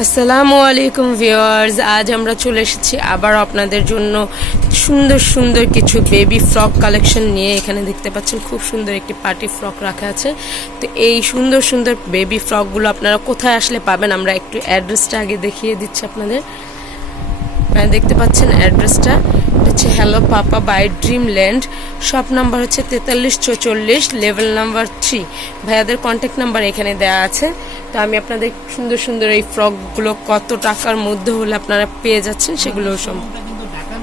আসসালামু আলাইকুম ভিউয়ার্স, আজ আমরা চলে এসেছি আবার আপনাদের জন্য সুন্দর সুন্দর কিছু বেবি ফ্রক কালেকশন নিয়ে। এখানে দেখতে পাচ্ছেন খুব সুন্দর একটি পার্টি ফ্রক রাখা আছে। তো এই সুন্দর সুন্দর বেবি ফ্রকগুলো আপনারা কোথায় আসলে পাবেন আমরা একটু অ্যাড্রেসটা আগে দেখিয়ে দিচ্ছি আপনাদের। আপনারা দেখতে পাচ্ছেন অ্যাড্রেসটা। এটা হচ্ছে hello papa by dream land shop number হচ্ছে তেতাল্লিশ চৌচল্লিশ লেভেল নাম্বার থ্রি ভাইয়াদের কন্ট্যাক্ট নাম্বার এখানে দেওয়া আছে। তো আমি আপনাদের সুন্দর সুন্দর এই ফ্রকগুলো কত টাকার মধ্যে হলে আপনারা পেয়ে যাচ্ছেন সেগুলো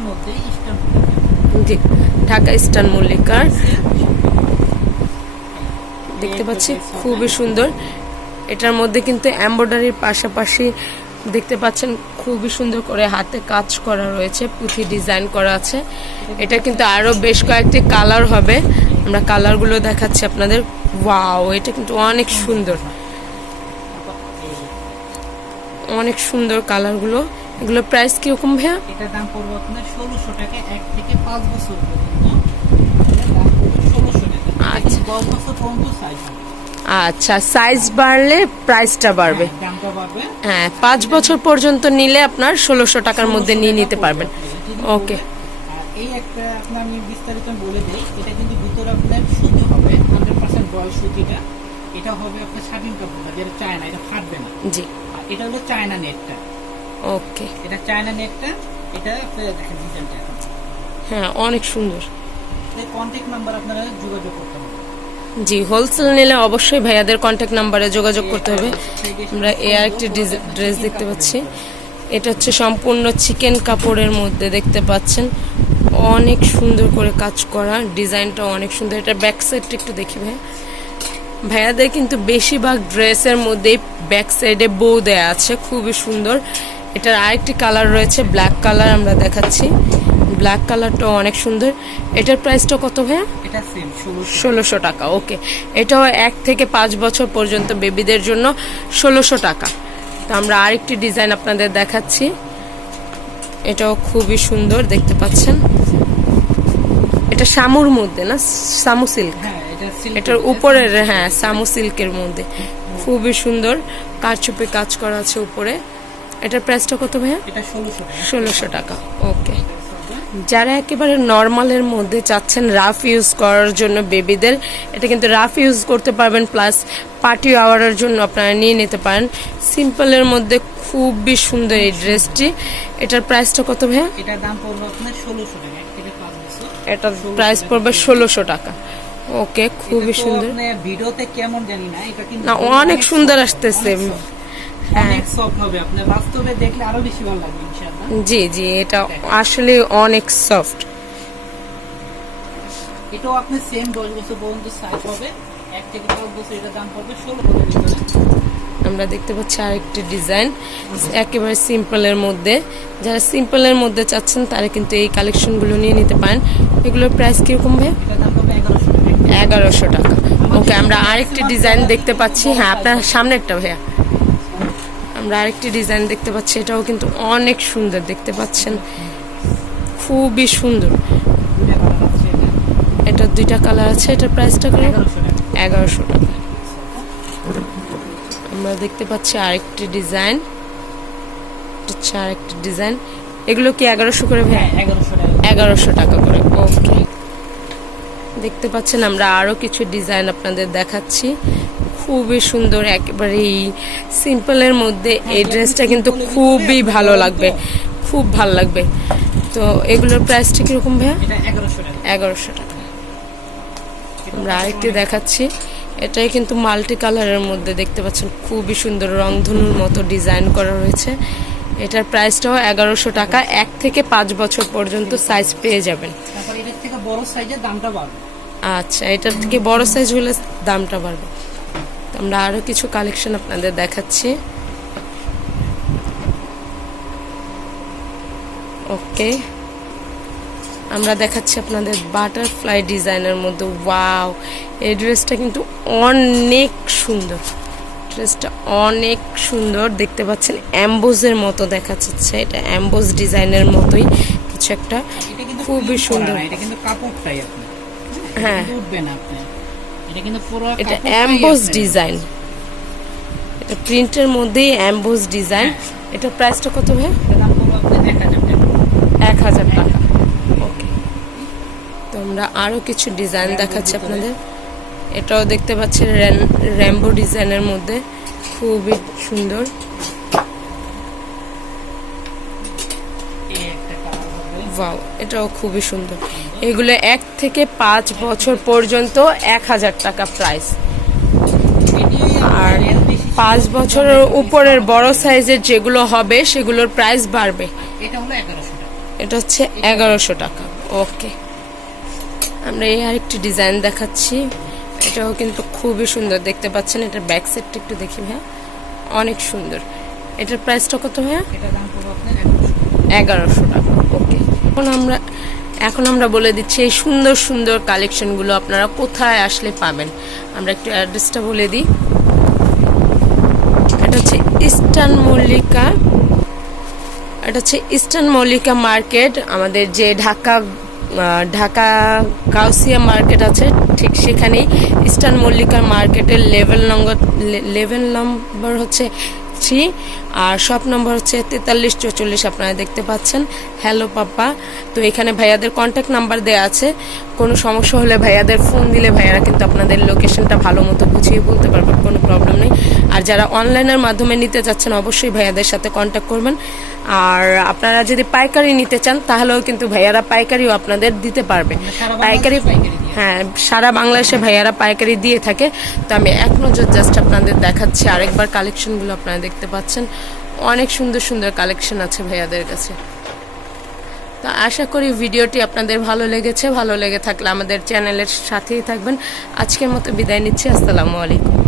মধ্যে জি ঢাকা ইস্টার্ন মল্লিকার দেখতে পাচ্ছি খুবই সুন্দর। এটার মধ্যে কিন্তু এমব্রয়ডারির পাশাপাশি দেখতে পাচ্ছেন খুবই সুন্দর করে হাতে কাজ করা রয়েছে পুঁথি ডিজাইন করা আছে। এটা কিন্তু আরও বেশ কয়েকটি কালার হবে। আমরা কালারগুলো দেখাচ্ছি আপনাদের। ওয়াও এটা কিন্তু অনেক সুন্দর। অনেক সুন্দর কালারগুলো এগুলো প্রাইস কীরকম ভাইয়া? দাম পড়বে আপনার ষোলোশো টাকা এক থেকে পাঁচ বছর পর্যন্ত। ষোলোশো টাকা। আচ্ছা। দশ বছর পর্যন্ত সাইজ হবে। আচ্ছা সাইজ বাড়লে প্রাইসটা বাড়বে। হ্যাঁ, বাড়বে। হ্যাঁ পাঁচ বছর পর্যন্ত নিলে আপনার ষোলোশো টাকার মধ্যে নিয়ে নিতে পারবেন। ওকে। এই একটা আপনার আমি বিস্তারিত বলে দিই এটা কিন্তু ভিতরে আপনার সুতি হবে হান্ড্রেড পার্সেন্ট বয়স সুতিটা। এটা হবে আপনার স্বাধীন কাপড় যেটা চায়না এটা ফাটবে না। জি। আর এটা হলো চায়না নেটটা ওকে। এটা চায়না নেটটা এটা দেখেন ডিজাইনটা হ্যাঁ অনেক সুন্দর। কন্ট্যাক্ট নাম্বার আপনারা যোগাযোগ করতে হবে জি হোলসেল নিলে অবশ্যই ভাইয়াদের কন্ট্যাক্ট নাম্বারে যোগাযোগ করতে হবে। আমরা এ আরেকটি ড্রেস দেখতে পাচ্ছি। এটা হচ্ছে সম্পূর্ণ চিকেন কাপড়ের মধ্যে দেখতে পাচ্ছেন। অনেক সুন্দর করে কাজ করা ডিজাইনটা অনেক সুন্দর। এটা ব্যাক সাইডটা একটু দেখি ভাই ভাইয়াদের কিন্তু বেশিরভাগ ড্রেসের মধ্যেই ব্যাক সাইডে বউ দেয়া আছে, খুবই সুন্দর। এটার আরেকটি কালার রয়েছে ব্ল্যাক কালার আমরা দেখাচ্ছি। ব্ল্যাক কালারটাও অনেক সুন্দর। এটার প্রাইসটা কত ভাইয়া? এটা ষোলোশো টাকা। ওকে এটাও এক থেকে পাঁচ বছর পর্যন্ত বেবিদের জন্য ষোলোশো টাকা। তো আমরা আরেকটি ডিজাইন আপনাদের দেখাচ্ছি। এটাও খুবই সুন্দর দেখতে পাচ্ছেন? এটা শামুর মধ্যে না? সামু সিল্ক হ্যাঁ এটার উপরের হ্যাঁ সামু সিল্কের মধ্যে। খুবই সুন্দর কারচুপি কাজ করা আছে উপরে। এটার প্রাইসটা কত ভাইয়া? ষোলোশো টাকা। ওকে যারা একেবারে নর্মালের মধ্যে চাচ্ছেন রাফ ইউজ করার জন্য বেবিদের এটা কিন্তু রাফ ইউজ করতে পারবেন প্লাস পার্টি আওয়ারের জন্য আপনারা নিয়ে নিতে পারেন। সিম্পলের মধ্যে খুবই সুন্দর এই ড্রেসটি এটার প্রাইসটা কত ভাইয়া? এটার দাম পড়বে আপনার ষোলোশো টাকা এটার প্রাইস পড়বে ষোলোশো টাকা। ওকে খুবই সুন্দর। ভিডিওতে কেমন জানি না এটা কিন্তু না অনেক সুন্দর আসতেছে। অনেক সফট হবে আপনার বাস্তবে দেখলে আরও বেশি ভালো লাগবে ইনশাআল্লাহ। জি জি এটা আসলে অনেক সফট এটাও আপনার সেম দশ বছর পর্যন্ত সাইজ হবে এক থেকে পাঁচ বছর এটার দাম পড়বে ষোলো বছর আমরা দেখতে পাচ্ছি আরেকটি ডিজাইন একেবারে সিম্পলের মধ্যে। যারা সিম্পলের মধ্যে চাচ্ছেন তারা কিন্তু এই কালেকশনগুলো নিয়ে নিতে পারেন। এগুলোর প্রাইস কীরকম ভাই? টাকা। এগারোশো টাকা। ওকে আমরা আরেকটি ডিজাইন দেখতে পাচ্ছি। হ্যাঁ আপনার সামনে একটা ভাইয়া। আমরা আরেকটি ডিজাইন দেখতে পাচ্ছি এটাও কিন্তু অনেক সুন্দর দেখতে পাচ্ছেন। খুবই সুন্দর। এটা দুইটা কালার আছে এটার প্রাইসটা করে এগারোশো টাকা। আমরা দেখতে পাচ্ছি আরেকটি ডিজাইন হচ্ছে আরেকটি ডিজাইন এগুলো কি এগারোশো করে হ্যাঁ এগারোশো টাকা করে। ওকে দেখতে পাচ্ছেন আমরা আরও কিছু ডিজাইন আপনাদের দেখাচ্ছি। খুবই সুন্দর একেবারে সিম্পলের মধ্যে এই ড্রেসটা কিন্তু খুবই ভালো লাগবে খুব ভালো লাগবে। তো এগুলোর প্রাইসটা কীরকম ভাইয়া? এগারোশো টাকা। আমরা আরেকটি দেখাচ্ছি। এটাই কিন্তু মাল্টি কালারের মধ্যে দেখতে পাচ্ছেন খুবই সুন্দর রংধনুর মতো ডিজাইন করা রয়েছে এটার প্রাইসটাও এগারোশো টাকা। এক থেকে পাঁচ বছর পর্যন্ত সাইজ পেয়ে যাবেন। তারপর এটার থেকে বড় সাইজের দামটা বাড়বে। আচ্ছা এটার থেকে বড় সাইজ হলে দামটা বাড়বে। আমরা আরও কিছু কালেকশন আপনাদের দেখাচ্ছি। ওকে আমরা দেখাচ্ছি আপনাদের বাটারফ্লাই ডিজাইনের মধ্যে। ওয়াও এই ড্রেসটা কিন্তু অনেক সুন্দর। ড্রেসটা অনেক সুন্দর। দেখতে পাচ্ছেন অ্যাম্বোজের মতো দেখা যাচ্ছে এটা অ্যাম্বোজ ডিজাইনের মতোই কিছু একটা। খুবই সুন্দর। হ্যাঁ। এটা কিন্তু পুরো এটা কাপড়টাই ডিজাইন এটা প্রিন্টের মধ্যেই অ্যাম্বোজ ডিজাইন এটা প্রাইসটা কত ভাই? এক হাজার টাকা। ওকে তো আমরা আরও কিছু ডিজাইন দেখাচ্ছি আপনাদের। এটাও দেখতে পাচ্ছেন র্যাম্বো ডিজাইনের মধ্যে। খুবই সুন্দর এই একটা কালার হবে ওয়াও এটাও খুবই সুন্দর। এগুলো এক থেকে পাঁচ বছর পর্যন্ত এক হাজার টাকা প্রাইস আর পাঁচ বছরের উপরের বড় সাইজের যেগুলো হবে সেগুলোর প্রাইস বাড়বে। এটা হচ্ছে এগারোশো টাকা। ওকে। আমরা এই আরেকটি ডিজাইন দেখাচ্ছি। এটাও কিন্তু খুবই সুন্দর। দেখতে পাচ্ছেন এটার ব্যাক সাইডটা একটু দেখি ভাইয়া। অনেক সুন্দর। এটার প্রাইসটা কত ভাইয়া? এগারোশো টাকা। ওকে। এখন আমরা এখন আমরা বলে দিচ্ছি এই সুন্দর সুন্দর কালেকশনগুলো আপনারা কোথায় আসলে পাবেন। আমরা একটু অ্যাড্রেসটা বলে দিই। এটা হচ্ছে ইস্টার্ন মল্লিকা, এটা হচ্ছে ইস্টার্ন মল্লিকা মার্কেট। আমাদের যে ঢাকা ঢাকা গাউসিয়া মার্কেট আছে, ঠিক সেখানেই ইস্টার্ন মল্লিকা মার্কেটের লেভেল নম্বর লেভেল নম্বর হচ্ছে থ্রি আর শপ নম্বর হচ্ছে তেতাল্লিশ চৌচল্লিশ আপনারা দেখতে পাচ্ছেন। হ্যালো পাপা তো এখানে ভাইয়াদের কন্ট্যাক্ট নাম্বার দেওয়া আছে। কোনো সমস্যা হলে ভাইয়াদের ফোন দিলে ভাইয়ারা কিন্তু আপনাদের লোকেশনটা ভালো মতো বুঝিয়ে বলতে পারবে কোনো প্রবলেম নেই। আর যারা অনলাইনের মাধ্যমে নিতে চাচ্ছেন অবশ্যই ভাইয়াদের সাথে কন্ট্যাক্ট করবেন। আর আপনারা যদি পাইকারি নিতে চান তাহলেও কিন্তু ভাইয়ারা পাইকারিও আপনাদের দিতে পারবে। পাইকারি পাইকারি। হ্যাঁ সারা বাংলাদেশে ভাইয়ারা পাইকারি দিয়ে থাকে। তো আমি এক নজর জাস্ট আপনাদের দেখাচ্ছি। আরেকবার কালেকশনগুলো আপনারা দেখতে পাচ্ছেন। অনেক সুন্দর সুন্দর কালেকশন আছে ভাইয়াদের কাছে। তো আশা করি ভিডিওটি আপনাদের ভালো লেগেছে। ভালো লেগে থাকলে আমাদের চ্যানেলের সাথেই থাকবেন। আজকের মতো বিদায় নিচ্ছি। আসসালামু আলাইকুম।